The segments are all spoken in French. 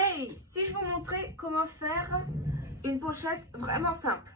Hey, si je vous montrais comment faire une pochette vraiment simple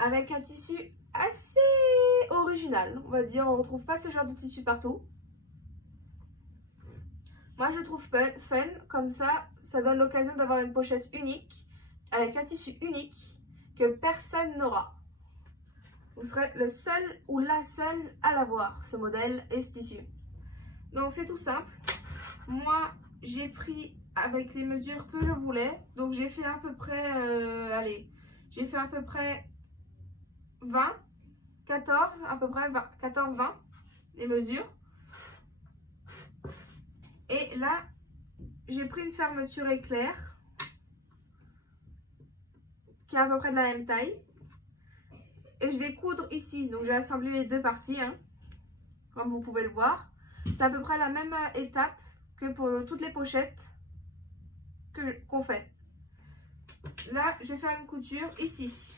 avec un tissu assez original, on va dire, on ne retrouve pas ce genre de tissu partout. Moi je trouve fun, comme ça donne l'occasion d'avoir une pochette unique avec un tissu unique que personne n'aura. Vous serez le seul ou la seule à l'avoir, ce modèle et ce tissu. Donc c'est tout simple. Moi j'ai pris avec les mesures que je voulais. Donc j'ai fait à peu près, j'ai fait à peu près 20, 14, à peu près 14, 20 les mesures. Et là, j'ai pris une fermeture éclair qui est à peu près de la même taille. Et je vais coudre ici. Donc j'ai assemblé les deux parties, hein, comme vous pouvez le voir. C'est à peu près la même étape que pour toutes les pochettes qu'on fait. Là, je vais faire une couture ici.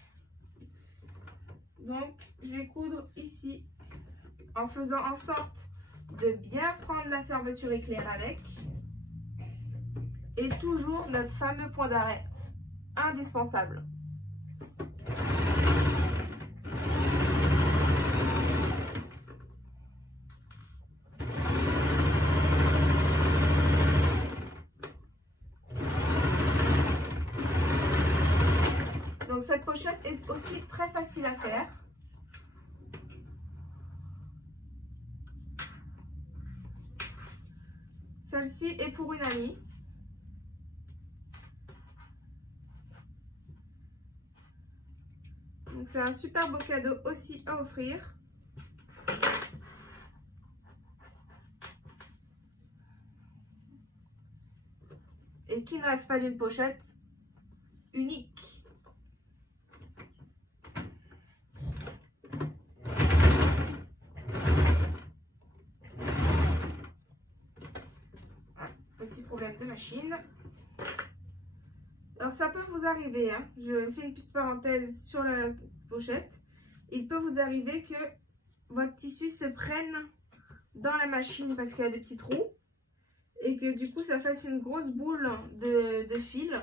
Donc, je vais coudre ici en faisant en sorte de bien prendre la fermeture éclair avec. Et toujours notre fameux point d'arrêt indispensable. Donc cette pochette est aussi très facile à faire. Celle-ci est pour une amie. Donc c'est un super beau cadeau aussi à offrir. Et qui ne rêve pas d'une pochette unique? Petit problème de machine. Alors ça peut vous arriver, hein, je fais une petite parenthèse sur la pochette. Il peut vous arriver que votre tissu se prenne dans la machine parce qu'il y a des petits trous. Et que du coup ça fasse une grosse boule de fil.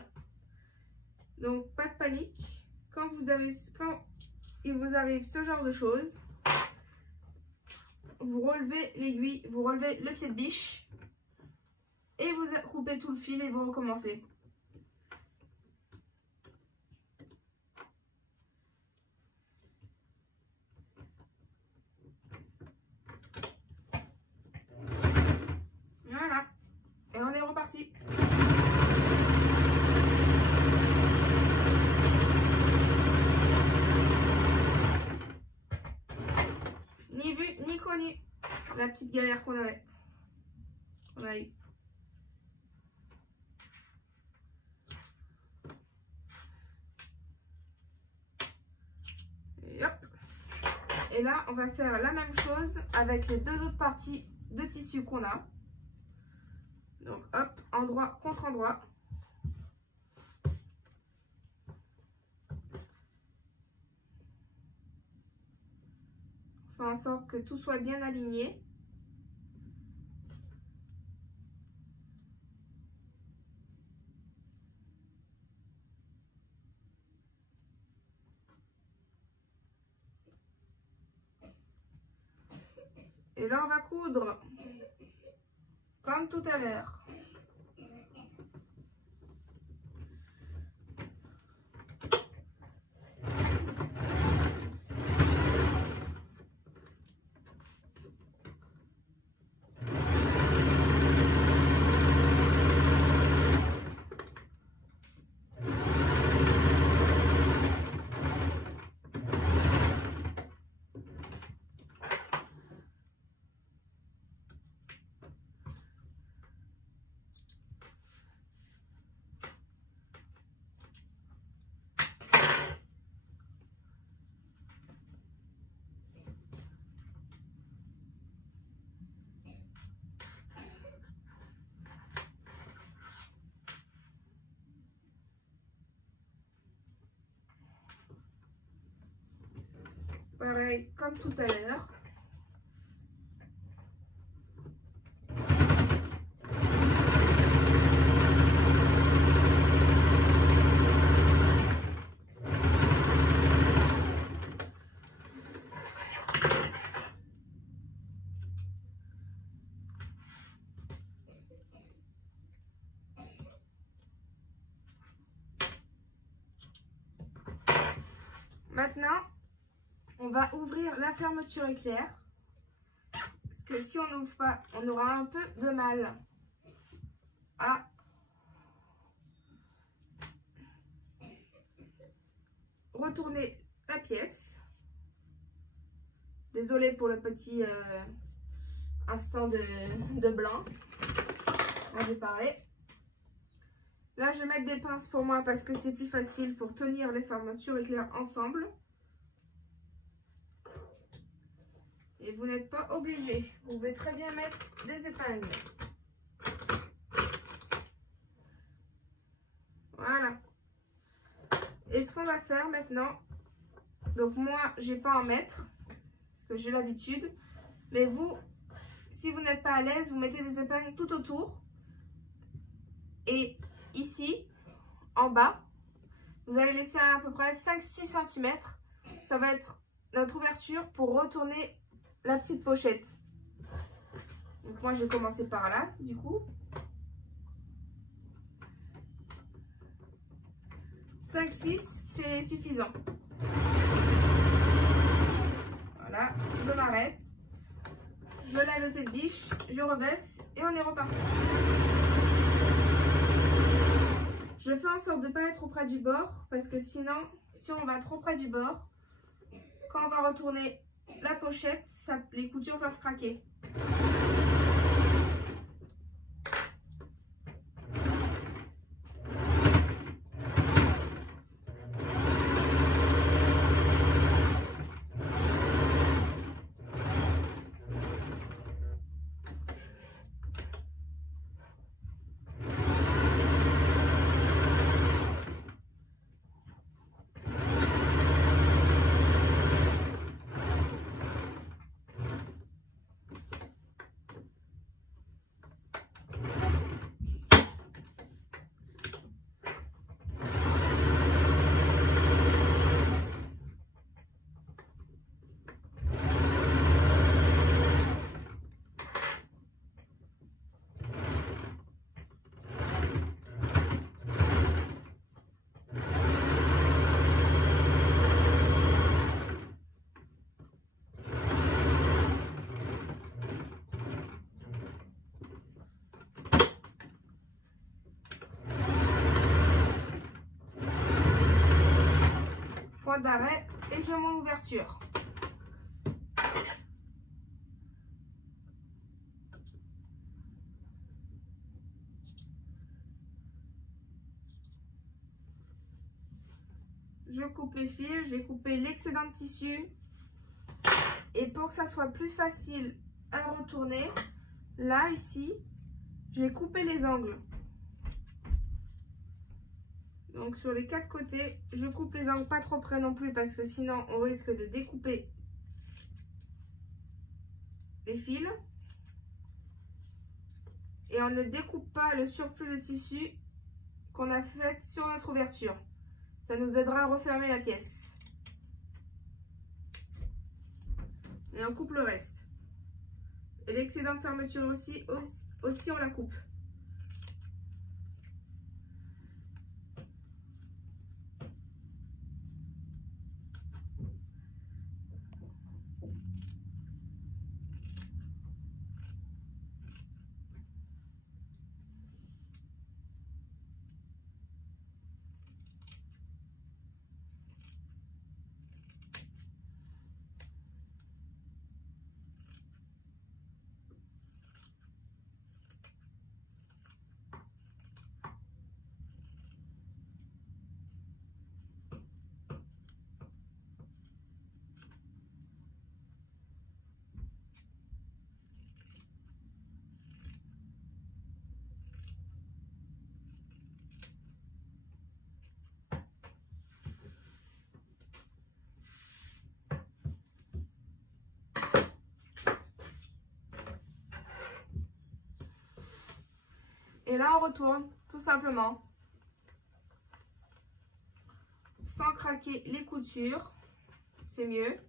Donc pas de panique. Quand il vous arrive ce genre de choses, vous relevez l'aiguille, vous relevez le pied de biche. Et vous coupez tout le fil et vous recommencez. Voilà. Et on est reparti. Ni vu, ni connu. La petite galère qu'on avait. On a eu. Et hop. Et là, on va faire la même chose avec les deux autres parties de tissu qu'on a. Donc hop, endroit contre endroit. On fait en sorte que tout soit bien aligné. Et là, on va coudre comme tout à l'heure. Pareil comme tout à l'heure. Maintenant, on va ouvrir la fermeture éclair. Parce que si on n'ouvre pas, on aura un peu de mal à retourner la pièce. Désolée pour le petit instant de blanc. Là, j'ai parlé. Là, je vais mettre des pinces pour moi parce que c'est plus facile pour tenir les fermetures éclair ensemble. Et vous n'êtes pas obligé. Vous pouvez très bien mettre des épingles. Voilà. Et ce qu'on va faire maintenant, donc moi, j'ai pas à en mettre parce que j'ai l'habitude. Mais vous, si vous n'êtes pas à l'aise, vous mettez des épingles tout autour. Et ici, en bas, vous allez laisser à peu près 5-6 cm. Ça va être notre ouverture pour retourner la petite pochette. Donc moi, je vais commencer par là, du coup. 5-6, c'est suffisant. Voilà, je m'arrête. Je lève le pied de biche, je rebaisse et on est reparti. Je fais en sorte de ne pas être trop près du bord parce que sinon, si on va trop près du bord, quand on va retourner la pochette, les coutures peuvent craquer. Point d'arrêt et je mon ouverture. Je coupe les fils, je vais couper l'excédent de tissu. Et pour que ça soit plus facile à retourner, là, ici, je vais couper les angles. Donc sur les 4 côtés, je coupe les angles pas trop près non plus parce que sinon on risque de découper les fils. Et on ne découpe pas le surplus de tissu qu'on a fait sur notre ouverture. Ça nous aidera à refermer la pièce. Et on coupe le reste. Et l'excédent de fermeture aussi on la coupe. Et là, on retourne tout simplement sans craquer les coutures. C'est mieux.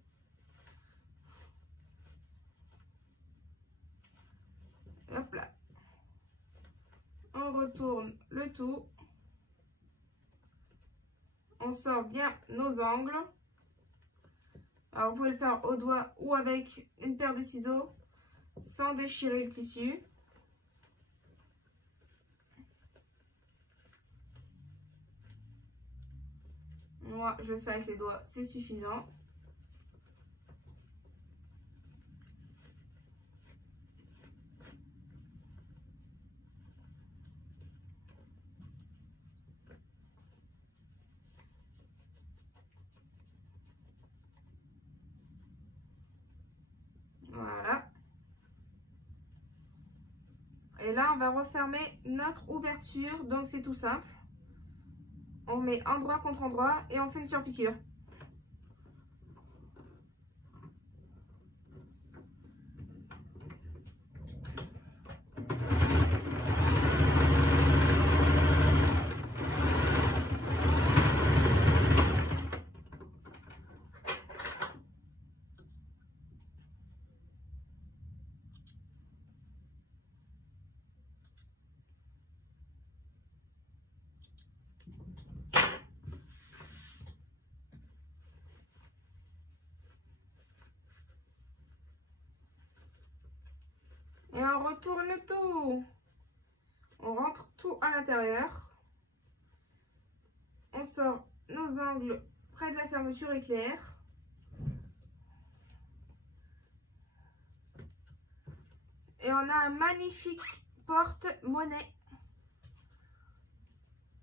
Hop là. On retourne le tout. On sort bien nos angles. Alors vous pouvez le faire au doigt ou avec une paire de ciseaux sans déchirer le tissu. Moi je le fais avec les doigts, c'est suffisant. Voilà. Et là, on va refermer notre ouverture. Donc, c'est tout simple. On met endroit contre endroit et on fait une surpiqûre. Et on retourne tout. On rentre tout à l'intérieur. On sort nos angles près de la fermeture éclair. Et on a un magnifique porte-monnaie.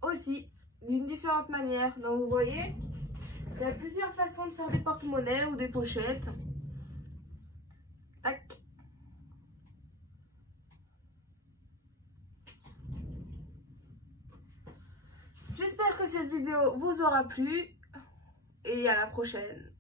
Aussi, d'une différente manière. Donc vous voyez, il y a plusieurs façons de faire des porte-monnaies ou des pochettes. Tac. J'espère que cette vidéo vous aura plu et à la prochaine.